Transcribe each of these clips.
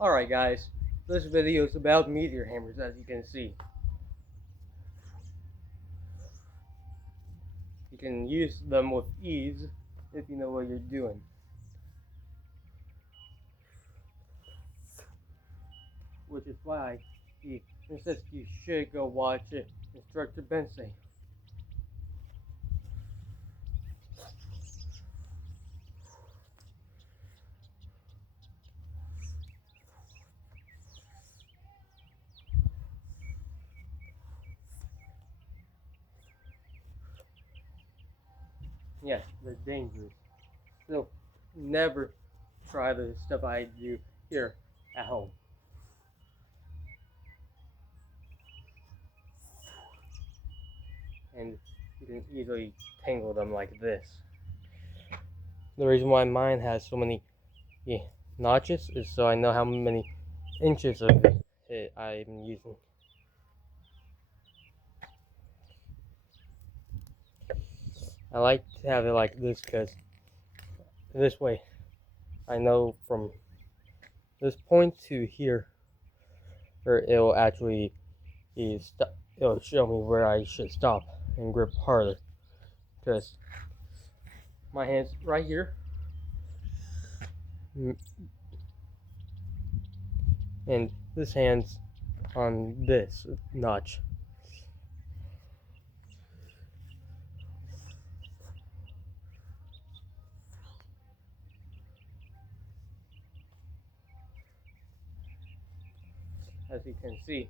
Alright guys, this video is about meteor hammers, as you can see. You can use them with ease if you know what you're doing. Which is why he insists you should go watch Instructor Bensei. Yes, they're dangerous. So never try the stuff I do here at home. And you can easily tangle them like this. The reason why mine has so many notches is so I know how many inches of it I'm using. I like to have it like this because this way I know from this point to here, or it'll actually it'll show me where I should stop and grip harder. Because my hand's right here, and this hand's on this notch. As you can see,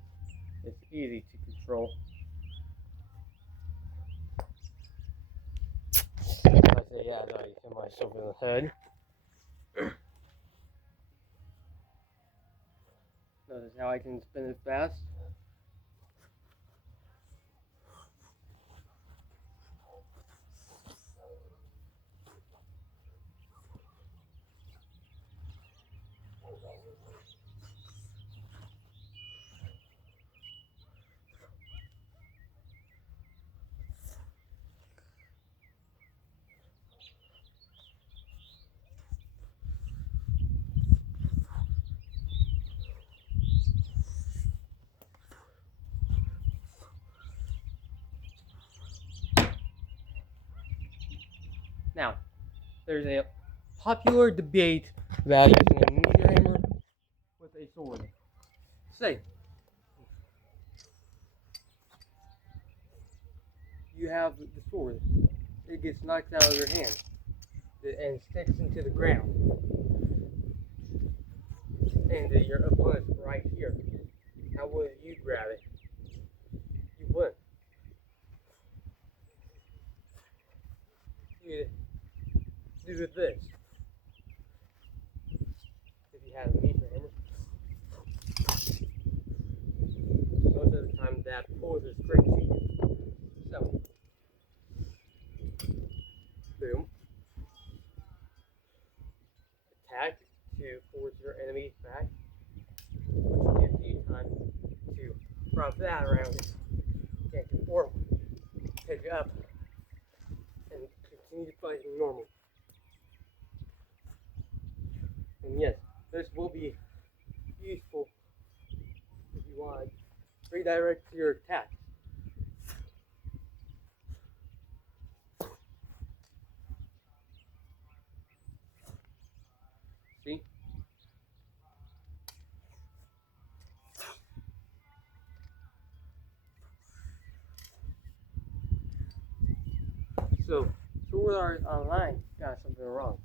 it's easy to control. I say yeah, I hit myself in the head. Notice how I can spin it fast. Now, there's a popular debate about using a meteor hammer with a sword. Say, you have the sword, it gets knocked out of your hand and sticks into the ground, and your opponent's right here. How would you grab it? You wouldn't. You'd do this. If you have a meteor hammer, most of the time that pulls it straight to you. So, boom, attack to force your enemy back, which gives you time to drop that around and conform, pick up, and continue fighting normal. And yes, this will be useful if you want to redirect your attack. See? So, Sword Art Online got something wrong.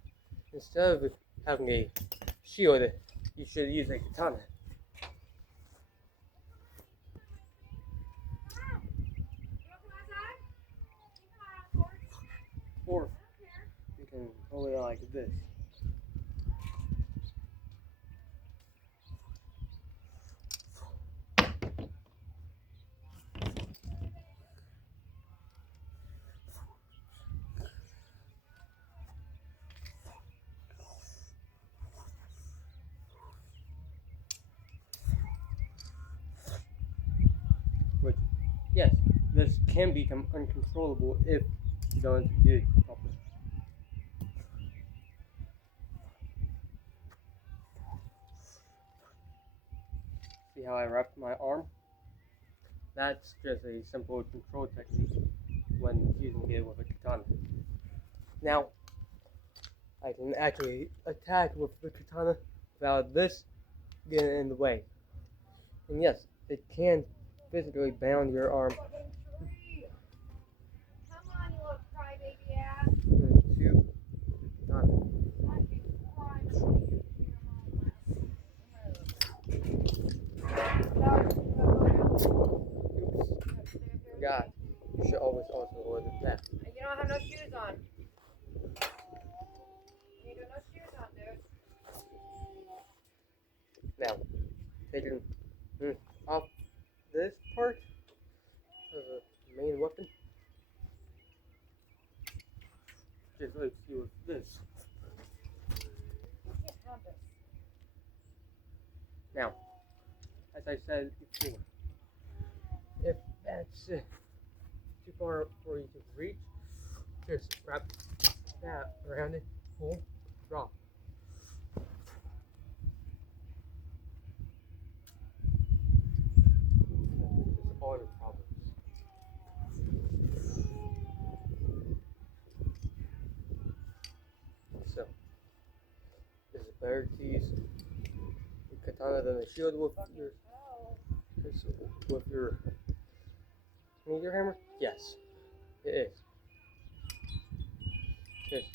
Instead of having a shield, you should use a katana. Or you can hold it like this. Which, yes, this can become uncontrollable if you don't do it properly. See how I wrapped my arm? That's just a simple control technique when using it with a katana. Now, I can actually attack with the katana without this getting in the way. And yes, it can physically bound your arm Come on, you little crybaby ass. to the katana. I can cry when I think you're Oops. God, you should always also order that. You don't have no shoes on. You got no shoes on, dude. Now, taking off this part of the main weapon. Just let's see with this. You can't have this. Now, as I said before, if that's too far for you to reach, just wrap that around it, pull, drop. This is all your problems. So, is it better to use the katana than the shield with your meteor hammer? Yes, it is. Because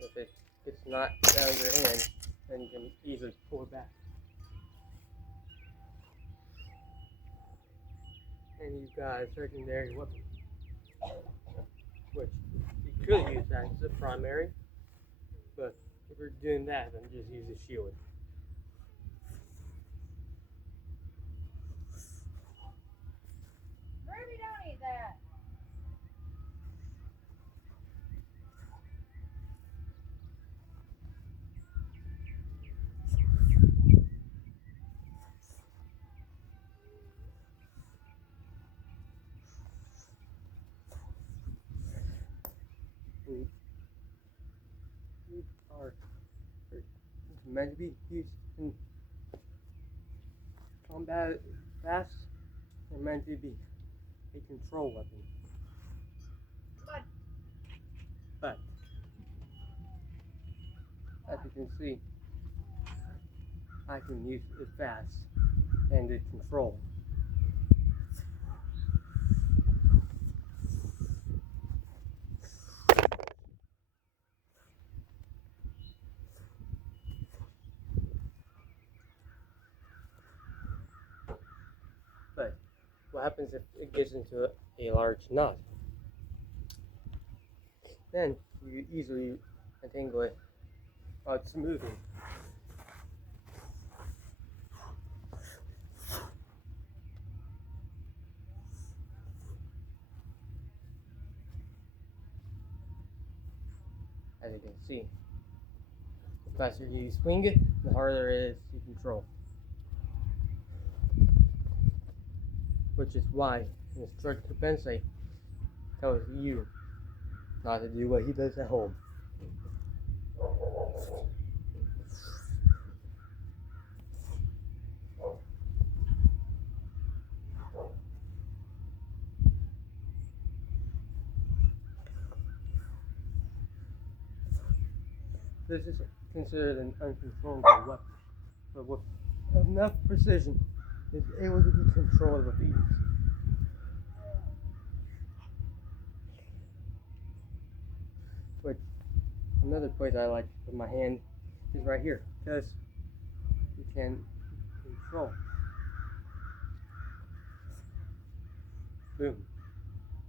if it gets knocked out of your hand, then you can easily pull it back. And you've got a secondary weapon, which you could use that as a primary, but if you're doing that, then just use a shield. Ruby, don't eat that. You are meant to be used in combat fast. They're meant to be a control weapon. But as you can see, I can use it fast and it control. But what happens if it gets into a large knot? Then you easily untangle it while it's moving. As you can see, the faster you swing it, the harder it is to control. Which is why Instructor Bensei tells you not to do what he does at home. This is considered an uncontrollable weapon, but with enough precision, is able to be controlled with ease. But another place I like to put my hand is right here, because you can control. Boom.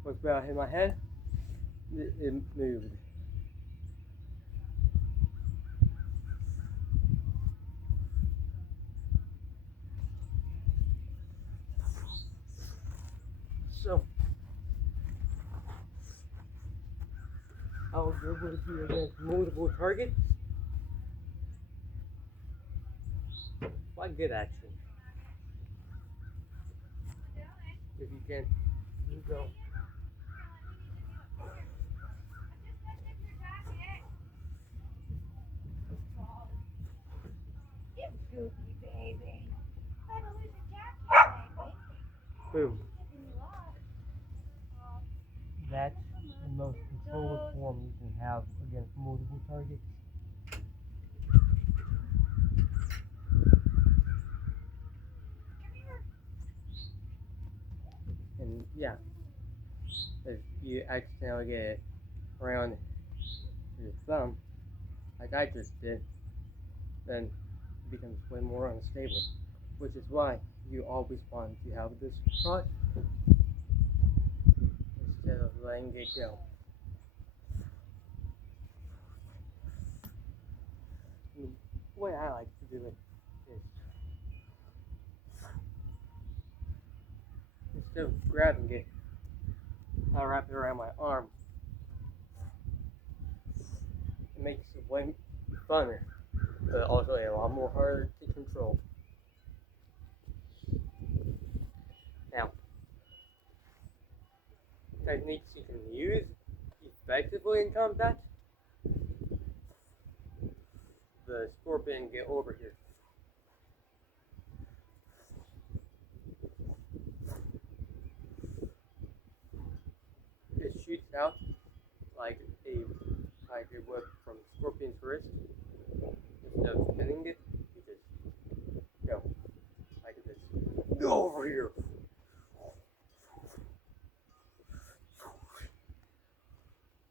What's about hit my head? It moved. So, I'll go with you against multiple targets. Quite good action. If you can, you go. You goofy baby. I had to lose your Boom. That's the most controlled form you can have against multiple targets. And yeah, if you accidentally get it around your thumb, like I just did, then it becomes way more unstable. Which is why you always want to have this front instead of letting it go. The way I like to do it is instead of grabbing it, I wrap it around my arm. It makes it way funner, but also a lot more harder to control. Now, techniques you can use effectively in combat. The scorpion get over here. It shoots out like a whip from scorpion's wrist. Instead of spinning it, you just go like this. Go over here.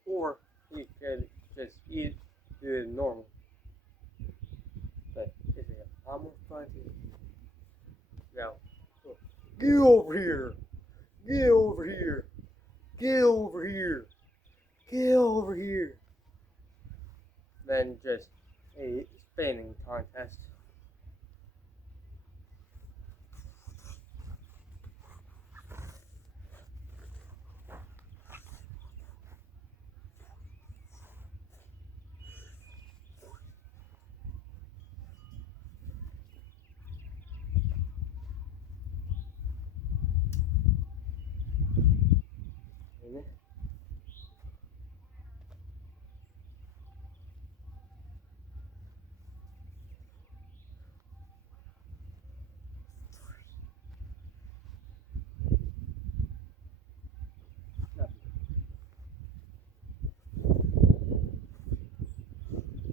Or you could just do it normal. But it's a lot more fun to go. Get over here. Get over here. Get over here. Get over here. Than just a spinning contest.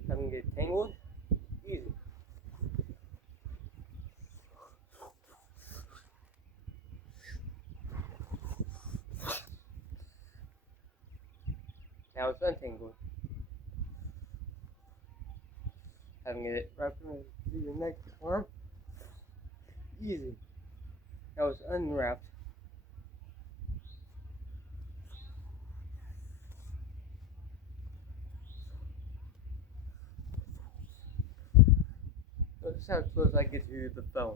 Having it tangled, easy. Now it's untangled. Having it wrapped around your neck arm, easy. Now it's unwrapped. Notice how close I get to the phone.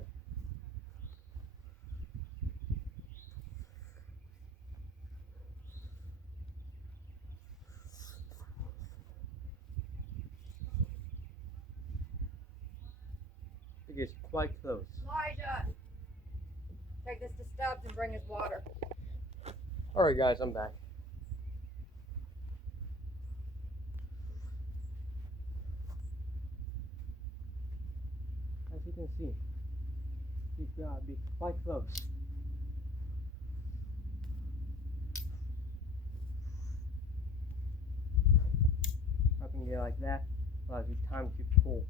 It gets quite close. Elijah, take this to Stubbs and bring his water. Alright guys, I'm back. As you can see, he's gotta be quite close. Wrapping it like that allows you time to pull.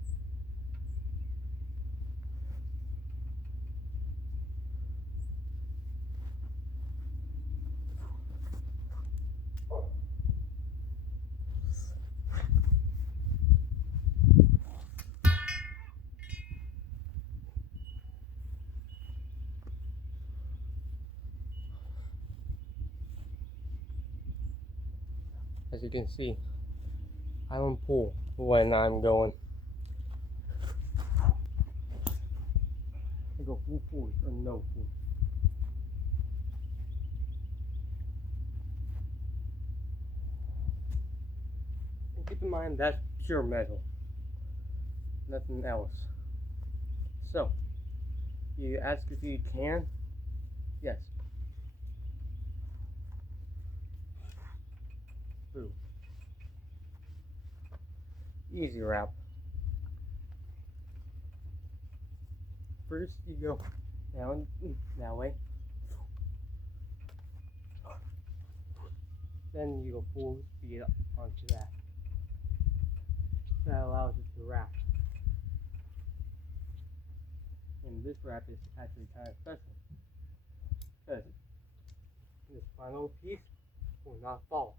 As you can see, I don't pull when I'm going. I go full force or no force. And keep in mind that's pure metal, nothing else. So, you ask if you can? Yes. Boom. Easy wrap. First you go down that way, then you go full speed onto that. That allows it to wrap. And this wrap is actually kind of special because this final piece will not fall.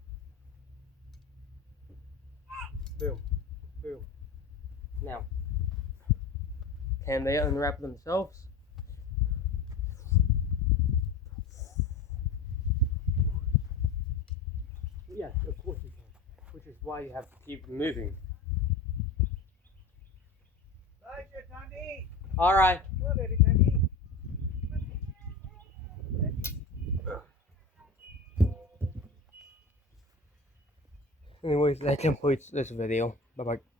Boom, boom. Now, can they unwrap themselves? Yes, of course you can. Which is why you have to keep moving. Roger, time to eat. All right. Come on, baby, time to eat. Anyways, that completes this video. Bye bye.